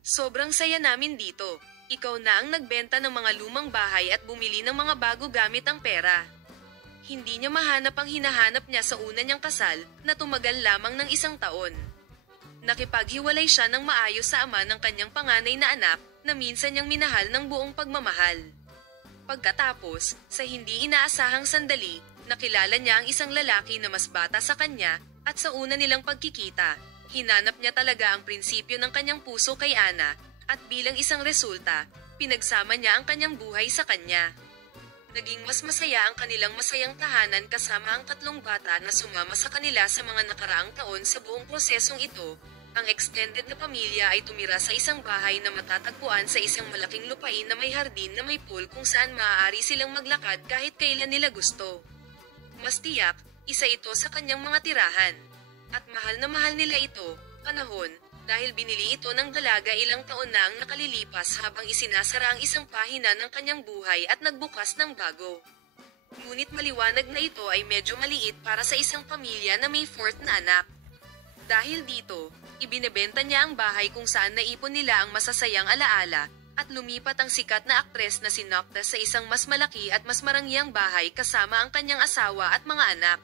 Sobrang saya namin dito. Ikaw na ang nagbenta ng mga lumang bahay at bumili ng mga bago gamit ang pera. Hindi niya mahanap ang hinahanap niya sa una niyang kasal, na tumagal lamang ng 1 taon. Nakipaghiwalay siya ng maayos sa ama ng kanyang panganay na anak, na minsan niyang minahal ng buong pagmamahal. Pagkatapos, sa hindi inaasahang sandali, nakilala niya ang isang lalaki na mas bata sa kanya, at sa una nilang pagkikita, hinanap niya talaga ang prinsipyo ng kanyang puso kay Ana, at bilang isang resulta, pinagsama niya ang kanyang buhay sa kanya. Naging mas masaya ang kanilang masayang tahanan kasama ang 3 bata na sumama sa kanila sa mga nakaraang taon. Sa buong prosesong ito, ang extended na pamilya ay tumira sa isang bahay na matatagpuan sa isang malaking lupain na may hardin na may pool kung saan maaari silang maglakad kahit kailan nila gusto. Mas tiyak, isa ito sa kanyang mga tirahan. At mahal na mahal nila ito, panahon, dahil binili ito ng dalaga ilang taon na ang nakalilipas habang isinasara ang isang pahina ng kanyang buhay at nagbukas ng bago. Ngunit maliwanag na ito ay medyo maliit para sa isang pamilya na may 4th na anak. Dahil dito, ibinebenta niya ang bahay kung saan naipon nila ang masasayang alaala, at lumipat ang sikat na aktres na si Nocta sa isang mas malaki at mas marangyang bahay kasama ang kanyang asawa at mga anak.